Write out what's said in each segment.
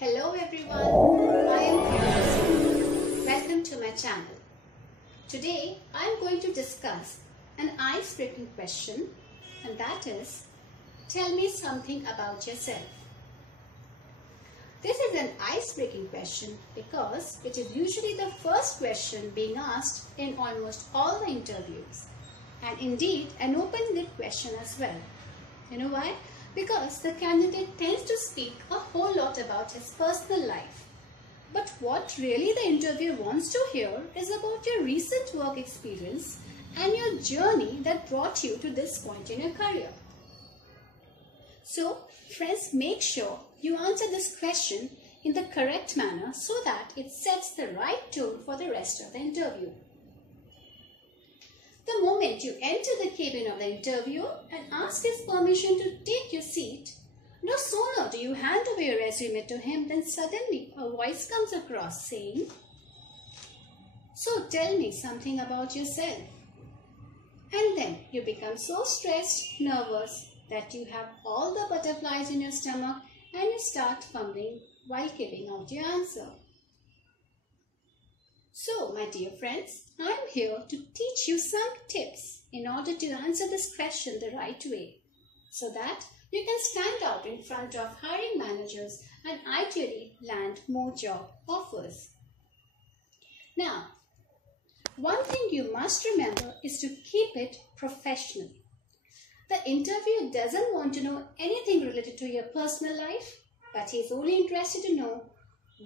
Hello everyone, I am Priyanka. Welcome to my channel. Today I am going to discuss an ice-breaking question, and that is, tell me something about yourself. This is an ice-breaking question because it is usually the first question being asked in almost all the interviews, and indeed an open-ended question as well. You know why? Because the candidate tends to speak a whole lot about his personal life. But what really the interviewer wants to hear is about your recent work experience and your journey that brought you to this point in your career. So, friends, make sure you answer this question in the correct manner so that it sets the right tone for the rest of the interview. The moment you enter the cabin of the interviewer and ask his permission to take your seat, no sooner do you hand over your resume to him than suddenly a voice comes across saying, "So tell me something about yourself." And then you become so stressed, nervous that you have all the butterflies in your stomach and you start fumbling while giving out your answer. So, my dear friends, I am here to teach you some tips in order to answer this question the right way, so that you can stand out in front of hiring managers and ideally land more job offers. Now, one thing you must remember is to keep it professional. The interviewer doesn't want to know anything related to your personal life, but he is only interested to know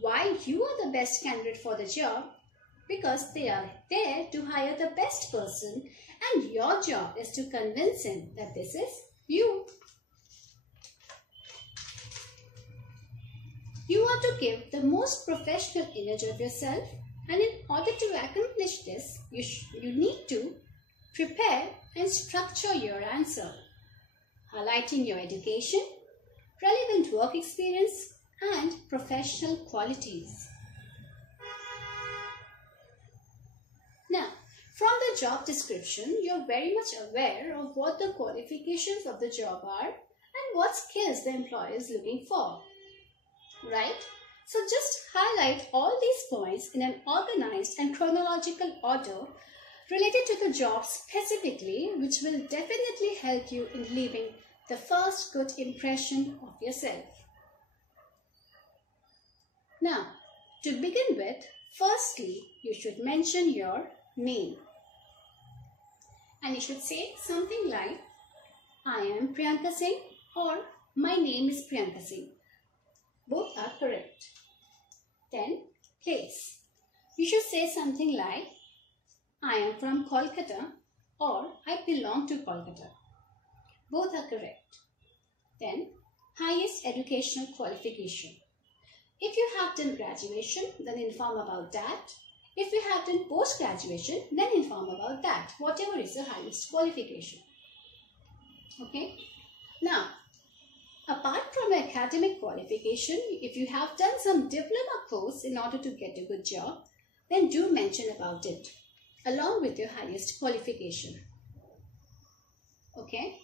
why you are the best candidate for the job, because they are there to hire the best person and your job is to convince him that this is you. You are to give the most professional image of yourself, and in order to accomplish this, you need to prepare and structure your answer, highlighting your education, relevant work experience, and professional qualities. Now, from the job description, you're very much aware of what the qualifications of the job are and what skills the employer is looking for, right? So just highlight all these points in an organized and chronological order related to the job specifically, which will definitely help you in leaving the first good impression of yourself. Now, to begin with, firstly, you should mention your name. And you should say something like, "I am Priyanka Singh" or "My name is Priyanka Singh." Both are correct. Then, place. You should say something like, "I am from Kolkata" or "I belong to Kolkata." Both are correct. Then, highest educational qualification. If you have done graduation, then inform about that. If you have done post-graduation, then inform about that, whatever is the highest qualification. Okay? Now, apart from academic qualification, if you have done some diploma course in order to get a good job, then do mention about it, along with your highest qualification. Okay?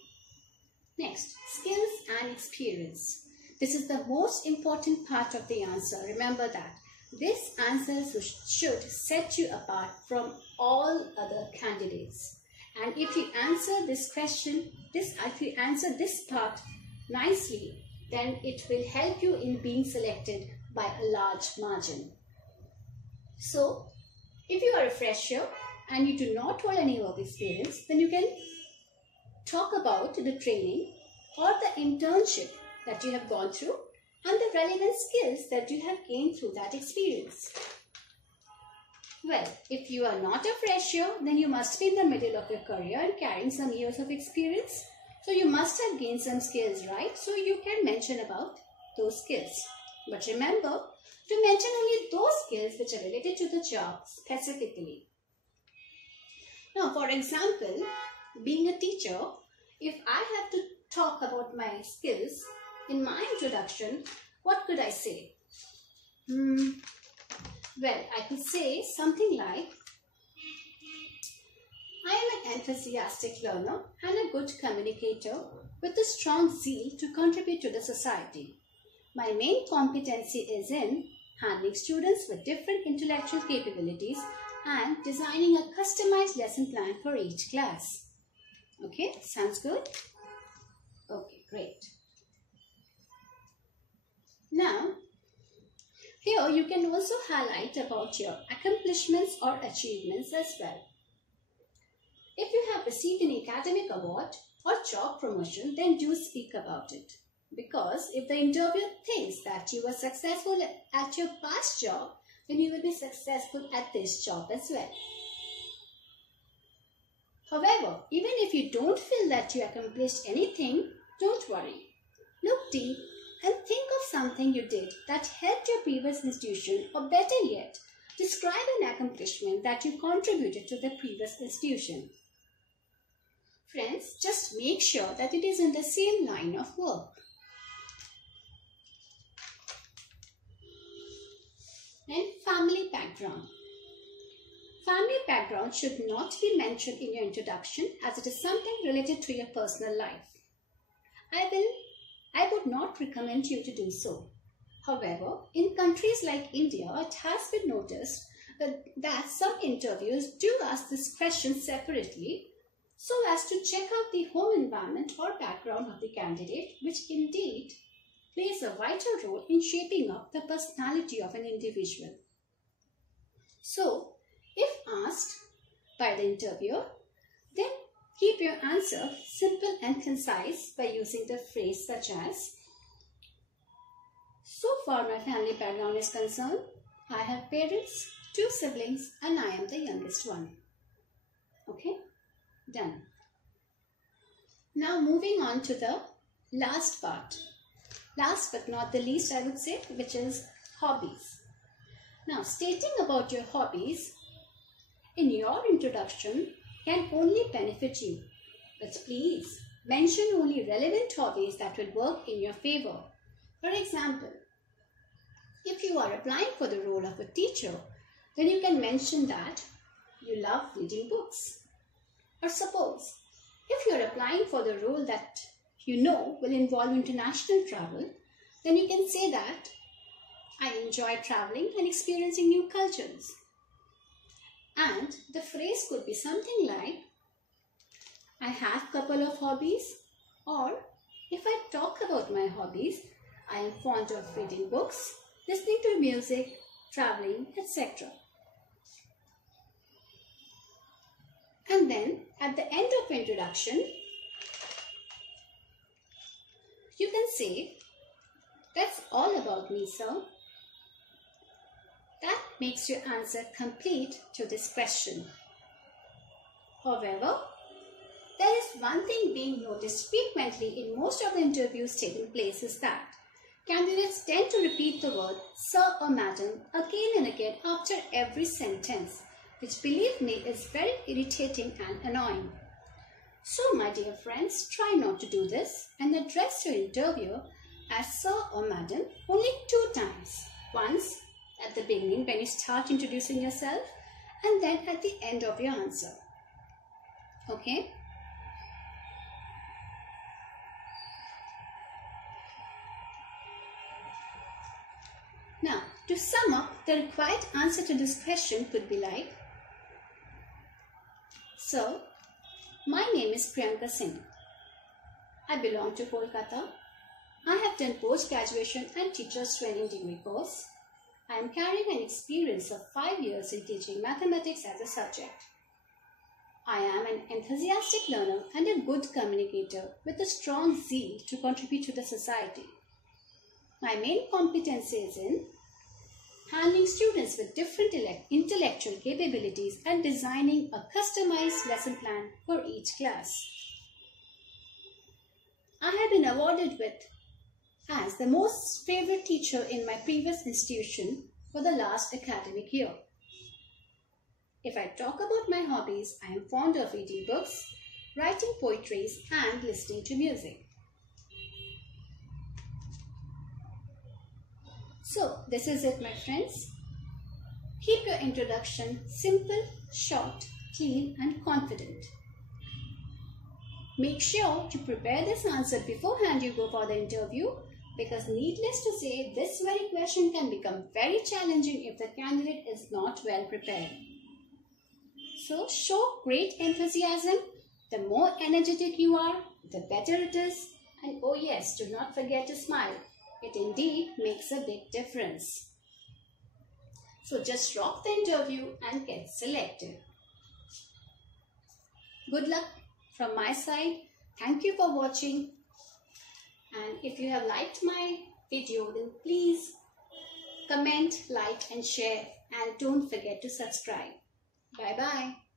Next, skills and experience. This is the most important part of the answer. Remember that. This answer should set you apart from all other candidates. And if you answer this question, if you answer this part nicely, then it will help you in being selected by a large margin. So, if you are a fresher and you do not hold any work experience, then you can talk about the training or the internship that you have gone through and the relevant skills that you have gained through that experience. Well, if you are not a fresher, then you must be in the middle of your career and carrying some years of experience. So you must have gained some skills, right? So you can mention about those skills. But remember to mention only those skills which are related to the job specifically. Now, for example, being a teacher, if I have to talk about my skills, in my introduction, what could I say? Well, I could say something like, "I am an enthusiastic learner and a good communicator with a strong zeal to contribute to the society. My main competency is in handling students with different intellectual capabilities and designing a customized lesson plan for each class. Okay, sounds good? Okay, great. Now, here you can also highlight about your accomplishments or achievements as well. If you have received an academic award or job promotion, then do speak about it. Because if the interviewer thinks that you were successful at your past job, then you will be successful at this job as well. However, even if you don't feel that you accomplished anything, don't worry. Look deep and think of something you did that helped your previous institution, or better yet, describe an accomplishment that you contributed to the previous institution. Friends, just make sure that it is in the same line of work. And family background. Family background should not be mentioned in your introduction as it is something related to your personal life. I would not recommend you to do so. However, in countries like India, it has been noticed that some interviews do ask this question separately so as to check out the home environment or background of the candidate, which indeed plays a vital role in shaping up the personality of an individual. So, if asked by the interviewer, then keep your answer simple and concise by using the phrase such as, so far my family background is concerned, I have parents, 2 siblings, and I am the youngest one. Okay, done. Now moving on to the last part. Last but not the least, I would say, which is hobbies. Now, stating about your hobbies in your introduction can only benefit you. But please, mention only relevant hobbies that will work in your favor. For example, if you are applying for the role of a teacher, then you can mention that you love reading books. Or suppose, if you are applying for the role that you know will involve international travel, then you can say that I enjoy traveling and experiencing new cultures. And the phrase could be something like, I have a couple of hobbies, or if I talk about my hobbies, I am fond of reading books, listening to music, traveling, etc. And then at the end of introduction, you can say, that's all about me, sir. That makes your answer complete to this question. However, there is one thing being noticed frequently in most of the interviews taking place is that candidates tend to repeat the word sir or madam again and again after every sentence, which believe me is very irritating and annoying. So my dear friends, try not to do this and address your interviewer as sir or madam only 2 times. Once at the beginning when you start introducing yourself, and then at the end of your answer. Okay? Now, to sum up, the required answer to this question could be like, so, my name is Priyanka Singh. I belong to Kolkata. I have done post-graduation and teacher's training degree course. I am carrying an experience of 5 years in teaching mathematics as a subject. I am an enthusiastic learner and a good communicator with a strong zeal to contribute to the society. My main competency is in handling students with different intellectual capabilities and designing a customized lesson plan for each class. I have been awarded with as the most favorite teacher in my previous institution for the last academic year. If I talk about my hobbies, I am fond of reading books, writing poetries, and listening to music. So, this is it, my friends. Keep your introduction simple, short, clean, and confident. Make sure to prepare this answer beforehand you go for the interview, Because needless to say, this very question can become very challenging if the candidate is not well prepared. So show great enthusiasm. The more energetic you are, the better it is. And oh yes, do not forget to smile. It indeed makes a big difference. So just rock the interview and get selected. Good luck from my side. Thank you for watching. And if you have liked my video, then please comment, like and share, and don't forget to subscribe. Bye bye.